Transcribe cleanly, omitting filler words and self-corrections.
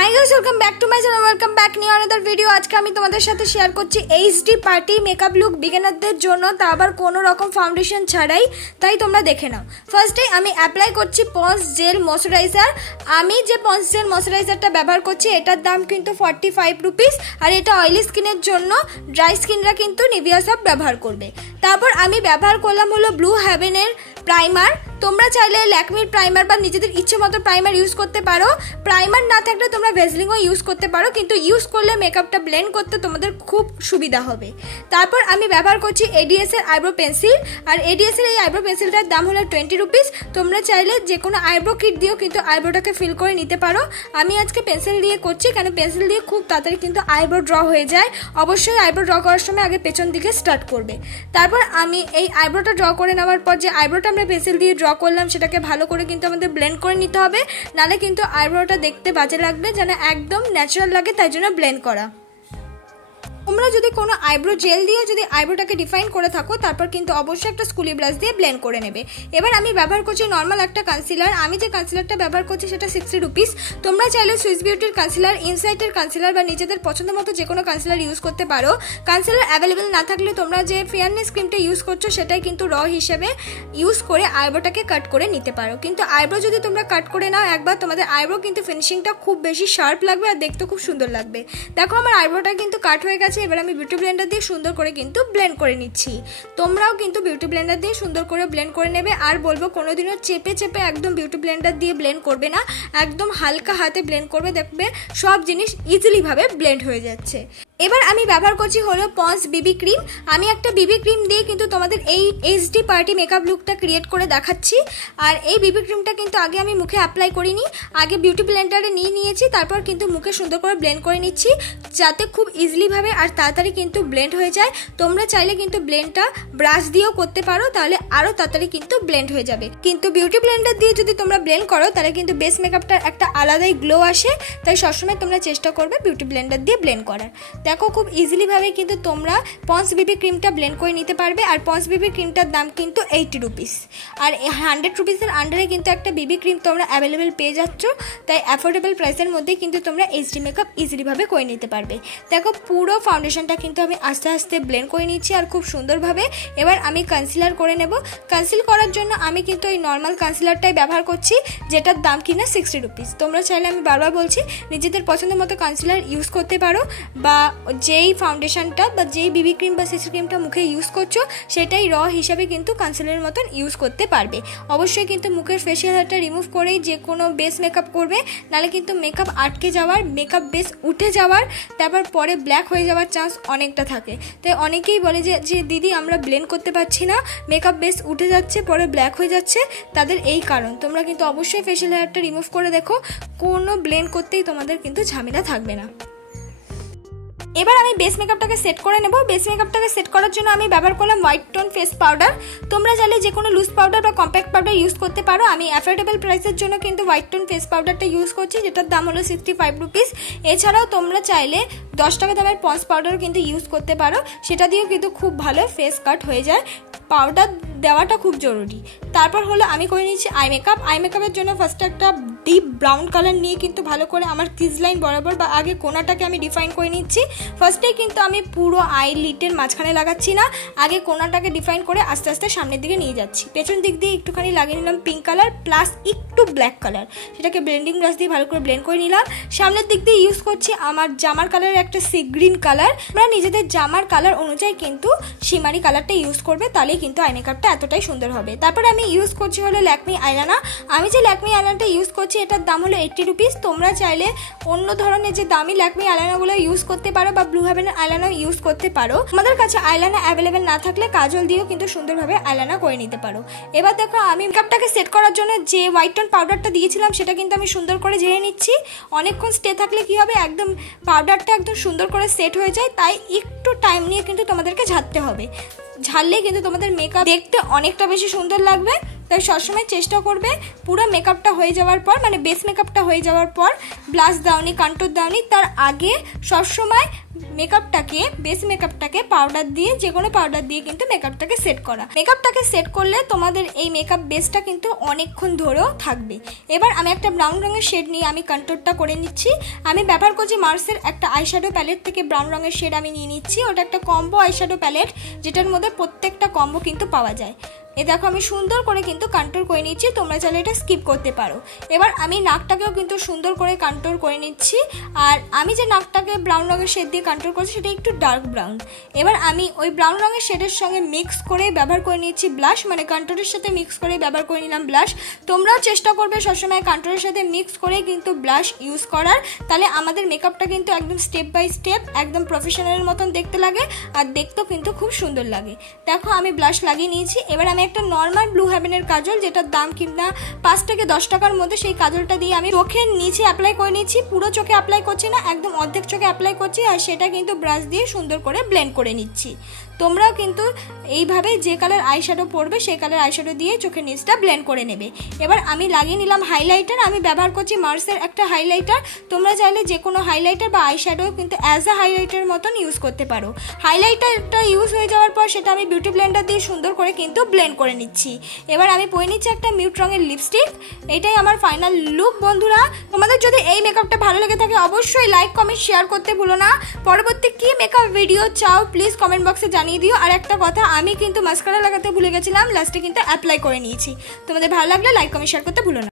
High guys welcome back to my channel welcome back new another video. आज के আমি তোমাদের সাথে শেয়ার করছি এইচডি পার্টি মেকআপ লুক বিগিনারদের জন্য, তা আবার কোনো রকম ফাউন্ডেশন ছাড়াই, তাই তোমরা দেখে নাও। ফার্স্টে আমি অ্যাপ্লাই করছি পন্স জেল ময়শ্চারাইজার। আমি যে পন্স জেল ময়শ্চারাইজারটা ব্যবহার করছি এটার দাম কিন্তু 45 রুপিস, আর এটা অয়েলি স্কিনের জন্য, ড্রাই স্কিনরা কিন্তু নিভিয়া সব ব্যবহার করবে। তারপর আমি ব্যবহার করলাম হলো ব্লু হেভেনের প্রাইমার। তোমরা চাইলে ল্যাকমির প্রাইমার বা নিজেদের ইচ্ছে মতো প্রাইমার ইউজ করতে পারো। প্রাইমার না থাকলে তোমরা ভেজলিংও ইউজ করতে পারো, কিন্তু ইউজ করলে মেকআপটা ব্লেন্ড করতে তোমাদের খুব সুবিধা হবে। তারপর আমি ব্যবহার করছি এডিএস এর আইব্রো পেন্সিল, আর এডিএস এর এই আইব্রো পেন্সিলটার দাম হলো 20 রুপিস। তোমরা চাইলে যে কোনো আইব্রো কিট দিয়েও কিন্তু আইব্রোটাকে ফিল করে নিতে পারো। আমি আজকে পেন্সিল দিয়ে করছি, কারণ পেন্সিল দিয়ে খুব তাড়াতাড়ি কিন্তু আইব্রো ড্র হয়ে যায়। অবশ্যই আইব্রো ড্র করার সময় আগে পেছন দিকে স্টার্ট করবে। তারপর আমি এই আইব্রোটা ড্র করে নেওয়ার পর যে আইব্রোটা আমরা পেন্সিল দিয়ে ড্র করলাম সেটাকে ভালো করে কিন্তু আমাদের ব্লেন্ড করে নিতে হবে, নাহলে কিন্তু আইব্রোটা দেখতে বাজে লাগবে, যেন একদম ন্যাচারাল লাগে, তাই জন্য ব্লেন্ড করা। তোমরা যদি কোনো আইব্রো জেল দিয়ে যদি আইব্রোটাকে ডিফাইন করে থাকো, তারপর কিন্তু অবশ্যই একটা স্কুলি ব্রাশ দিয়ে ব্লেন্ড করে নেবে। এবার আমি ব্যবহার করছি নর্মাল একটা কনসিলার। আমি যে কনসিলারটা ব্যবহার করছি সেটা 60 রুপিস। তোমরা চাইলে সুইস বিউটির কনসিলার, ইনসাইটের কনসিলার বা নিজেদের পছন্দ মতো যে কোনো কনসিলার ইউজ করতে পারো। কনসিলার অ্যাভেলেবেল না থাকলে তোমরা যে ফেয়ারনেস ক্রিমটা ইউজ করছো সেটাই কিন্তু র হিসেবে ইউজ করে আইব্রোটাকে কাট করে নিতে পারো। কিন্তু আইব্রো যদি তোমরা কাট করে নাও একবার, তোমাদের আইব্রো কিন্তু ফিনিশিংটা খুব বেশি শার্প লাগবে আর দেখতে খুব সুন্দর লাগবে। দেখো আমার আইব্রোটা কিন্তু কাট হয়ে গেছে। এবার আমি বিউটি ব্লেন্ডার দিয়ে সুন্দর করে কিন্তু ব্লেন্ড করে নিচ্ছি। তোমরাও কিন্তু বিউটি ব্লেন্ডার দিয়ে সুন্দর করে ব্লেন্ড করে নেবে। আর বলবো কোনোদিনও চেপে চেপে একদম বিউটি ব্লেন্ডার দিয়ে ব্লেন্ড করবে না, একদম হালকা হাতে ব্লেন্ড করবে, দেখবে সব জিনিস ইজিলি ভাবে ব্লেন্ড হয়ে যাচ্ছে। এবার আমি ব্যবহার করছি হলো পন্স বিবি ক্রিম। আমি একটা বিবি ক্রিম দিয়ে কিন্তু তোমাদের এই এইচডি পার্টি মেকআপ লুকটা ক্রিয়েট করে দেখাচ্ছি। আর এই বিবি ক্রিমটা কিন্তু আগে আমি মুখে অ্যাপ্লাই করিনি, আগে বিউটি ব্লেন্ডারে নিয়েছি, তারপর কিন্তু মুখে সুন্দর করে ব্লেন্ড করে নিচ্ছি, যাতে খুব ইজিলি ভাবে আর তাড়াতাড়ি কিন্তু ব্লেন্ড হয়ে যায়। তোমরা চাইলে কিন্তু ব্লেন্ডটা ব্রাশ দিয়েও করতে পারো, তাহলে আরও তাড়াতাড়ি কিন্তু ব্লেন্ড হয়ে যাবে। কিন্তু বিউটি ব্লেন্ডার দিয়ে যদি তোমরা ব্লেন্ড করো তাহলে কিন্তু বেস মেকআপটার একটা আলাদাই গ্লো আসে, তাই সবসময় তোমরা চেষ্টা করবে বিউটি ব্লেন্ডার দিয়ে ব্লেন্ড করার। দেখো খুব ইজিলি ভাবে কিন্তু তোমরা পন্স বিবি ক্রিমটা ব্লেন্ড করে নিতে পারবে। আর পন্স বিবি ক্রিমটার দাম কিন্তু 80 রুপিস, আর 100 রুপিসের আন্ডারে কিন্তু একটা বিবি ক্রিম তোমরা অ্যাভেলেবেল পেয়ে যাচ্ছ, তাই অ্যাফোর্ডেবল প্রাইসের মধ্যে কিন্তু তোমরা এইচডি মেকআপ ইজিলি ভাবে করে নিতে পারবে। দেখো পুরো ফাউন্ডেশনটা কিন্তু আমি আস্তে আস্তে ব্লেন্ড করে নিচ্ছি আর খুব সুন্দরভাবে। এবার আমি কনসিলার করে নেব। কনসিল করার জন্য আমি কিন্তু এই নর্মাল কনসিলারটাই ব্যবহার করছি, যেটার দাম কিনা 60 রুপিস। তোমরা চাইলে আমি বারবার বলছি নিজেদের পছন্দ মতো কনসিলার ইউজ করতে পারো, বা যেই ফাউন্ডেশনটা বা যেই বিবি ক্রিম বা সিসি ক্রিমটা মুখে ইউজ করছো সেটাই র হিসাবে কিন্তু কনসিলারের মতন ইউজ করতে পারবে। অবশ্যই কিন্তু মুখের ফেশিয়াল হেয়ারটা রিমুভ করেই যে কোনো বেস মেকআপ করবে, নাহলে কিন্তু মেকআপ আটকে যাওয়ার, মেকআপ বেস উঠে যাওয়ার, তারপর পরে ব্ল্যাক হয়ে যাওয়ার চান্স অনেকটা থাকে। তাই অনেকেই বলে যে দিদি আমরা ব্লেন্ড করতে পারছি না, মেকআপ বেস উঠে যাচ্ছে, পরে ব্ল্যাক হয়ে যাচ্ছে, তাদের এই কারণ। তোমরা কিন্তু অবশ্যই ফেশিয়াল হেয়ারটা রিমুভ করে দেখো, কোনো ব্লেন্ড করতেই তোমাদের কিন্তু ঝামেলা থাকবে না। এবার আমি বেস মেকআপটাকে সেট করে নেব। বেস মেকআপটাকে সেট করার জন্য আমি ব্যবহার করলাম হোয়াইট টোন ফেস পাউডার। তোমরা চাইলে যে কোনো লুজ পাউডার বা কম্প্যাক্ট পাউডার ইউজ করতে পারো। আমি অ্যাফোর্ডেবল প্রাইসের জন্য কিন্তু হোয়াইট টোন ফেস পাউডারটা ইউজ করছি, যেটার দাম হলো 65 রুপিস। এছাড়াও তোমরা চাইলে 10 টাকা দামের পন্স পাউডারও কিন্তু ইউজ করতে পারো, সেটা দিয়েও কিন্তু খুব ভালো ফেস কাট হয়ে যায়। পাউডার দেওয়াটা খুব জরুরি। তারপর হলো আমি করে নিচ্ছি আই মেকআপ। আই মেকআপের জন্য ফার্স্টে একটা ডিপ ব্রাউন কালার নিয়ে কিন্তু ভালো করে আমার ক্রিজ লাইন বরাবর বা আগে কোনাটাকে আমি ডিফাইন করে নিচ্ছি। ফার্স্টেই কিন্তু আমি পুরো আই লিটের মাঝখানে লাগাচ্ছি না, আগে কোনাটাকে ডিফাইন করে আস্তে আস্তে সামনের দিকে নিয়ে যাচ্ছি। পেছন দিক দিয়ে একটুখানি লাগিয়ে নিলাম পিঙ্ক কালার প্লাস একটু ব্ল্যাক কালার, সেটাকে ব্লেন্ডিং ব্রাশ দিয়ে ভালো করে ব্লেন্ড করে নিলাম। সামনের দিক দিয়ে ইউজ করছি আমার জামার কালারের একটা সি গ্রিন কালার। আমরা নিজেদের জামার কালার অনুযায়ী কিন্তু শিমারি কালারটা ইউজ করবে, তাহলেই কিন্তু আই মেকআপটা এতটাই সুন্দর হবে। তারপরে আমি ইউজ করছি হলো ল্যাকমি আইলাইনার। আমি যে ল্যাকমি আইলাইনারটা ইউজ করছি এটার দাম হলো 80 রুপিস। তোমরা চাইলে অন্য ধরনের যে দামি ল্যাকমি আইলাইনারগুলো ইউজ করতে পারো, বা ব্লু হেভেনের আইলাইনার ইউজ করতে পারো। তোমাদের কাছে আইলাইনার অ্যাভেলেবেল না থাকলে কাজল দিয়েও কিন্তু সুন্দরভাবে আইলাইনার করে নিতে পারো। এবার দেখো আমি মেকআপটাকে সেট করার জন্য যে হোয়াইট টোন পাউডারটা দিয়েছিলাম সেটা কিন্তু আমি সুন্দর করে ঝেড়ে নিচ্ছি। অনেকক্ষণ স্টে থাকলে কি হবে, একদম পাউডারটা একদম সুন্দর করে সেট হয়ে যায়, তাই একটু টাইম নিয়ে কিন্তু তোমাদেরকে ঝাড়তে হবে। ঝাড়লে কিন্তু তোমাদের মেকআপ দেখতে অনেকটা বেশি সুন্দর লাগবে। তাই সবসময় চেষ্টা করবে পুরো মেকআপটা হয়ে যাওয়ার পর, মানে বেস মেকআপটা হয়ে যাওয়ার পর ব্লাশ দাওনি, কন্ট্যুর দাওনি, তার আগে সবসময় মেকআপটাকে, বেস মেকআপটাকে পাউডার দিয়ে, যে কোনো পাউডার দিয়ে কিন্তু মেকআপটাকে সেট করা। মেকআপটাকে সেট করলে তোমাদের এই মেকআপ বেসটা কিন্তু অনেকক্ষণ ধরেও থাকবে। এবার আমি একটা ব্রাউন রঙের শেড নিয়ে আমি কন্ট্যুরটা করে নিচ্ছি। আমি ব্যবহার করছি মার্সের একটা আইশ্যাডো প্যালেট থেকে ব্রাউন রঙের শেড আমি নিয়ে নিচ্ছি। ওটা একটা কম্বো আইশ্যাডো প্যালেট, যেটার মধ্যে প্রত্যেকটা কম্বো কিন্তু পাওয়া যায়। এ দেখো আমি সুন্দর করে কিন্তু কন্ট্যুর করে নিচ্ছি, তোমরা চাইলে এটা স্কিপ করতে পারো। এবার আমি নাকটাকেও কিন্তু সুন্দর করে কন্ট্যুর করে নিচ্ছি। আর আমি যে নাকটাকে ব্রাউন রঙের শেড দিয়ে কন্ট্যুর করছি সেটা একটু ডার্ক ব্রাউন। এবার আমি ওই ব্রাউন রঙের শেডের সঙ্গে মিক্স করে ব্যবহার করে নিচ্ছি ব্লাশ, মানে কন্ট্যুরের সাথে মিক্স করে ব্যবহার করে নিলাম ব্লাশ। তোমরাও চেষ্টা করবে সবসময় কন্ট্যুরের সাথে মিক্স করে কিন্তু ব্লাশ ইউজ করার, তাহলে আমাদের মেকআপটা কিন্তু একদম স্টেপ বাই স্টেপ একদম প্রফেশনালের মতন দেখতে লাগে, আর দেখতেও কিন্তু খুব সুন্দর লাগে। দেখো আমি ব্লাশ লাগিয়ে নিয়েছি। এবার আমি একটা নর্মাল ব্লু হেভেনের কাজল, যেটার দাম কিনা 5 থেকে 10 টাকার মধ্যে, সেই কাজলটা দিয়ে আমি চোখের নিচে অ্যাপ্লাই করে নিচ্ছি। পুরো চোখে অ্যাপ্লাই করছি না, একদম অর্ধেক চোখে অ্যাপ্লাই করছি, আর সেটা কিন্তু ব্রাশ দিয়ে সুন্দর করে ব্লেন্ড করে নিচ্ছি। তোমরাও কিন্তু এইভাবে যে কালার আইশ্যাডো পরবে সেই কালার আইশ্যাডো দিয়ে চোখের নিচটা ব্লেন্ড করে নেবে। এবার আমি লাগিয়ে নিলাম হাইলাইটার। আমি ব্যবহার করছি মার্সের একটা হাইলাইটার। তোমরা চাইলে যে কোনো হাইলাইটার বা আইশ্যাডো কিন্তু অ্যাজ আ হাইলাইটার মতন ইউজ করতে পারো। হাইলাইটারটা ইউজ হয়ে যাওয়ার পর সেটা আমি বিউটি ব্লেন্ডার দিয়ে সুন্দর করে কিন্তু ব্লেন্ড করে নিচ্ছি। এবার আমি পরে নিচ্ছি একটা মিউট রঙের লিপস্টিক। এটাই আমার ফাইনাল লুক। বন্ধুরা, তোমাদের যদি এই মেকআপটা ভালো লেগে থাকে অবশ্যই লাইক, কমেন্ট, শেয়ার করতে ভুলো না। পরবর্তী কি মেকআপ ভিডিও চাও প্লিজ কমেন্ট বক্সে জানিয়ে দিও। আর একটা কথা, আমি কিন্তু মাস্কারা লাগাতে ভুলে গেছিলাম, লাস্টে কিন্তু অ্যাপ্লাই করে নিয়েছি। তোমাদের ভালো লাগলে লাইক, কমেন্ট, শেয়ার করতে ভুলো না।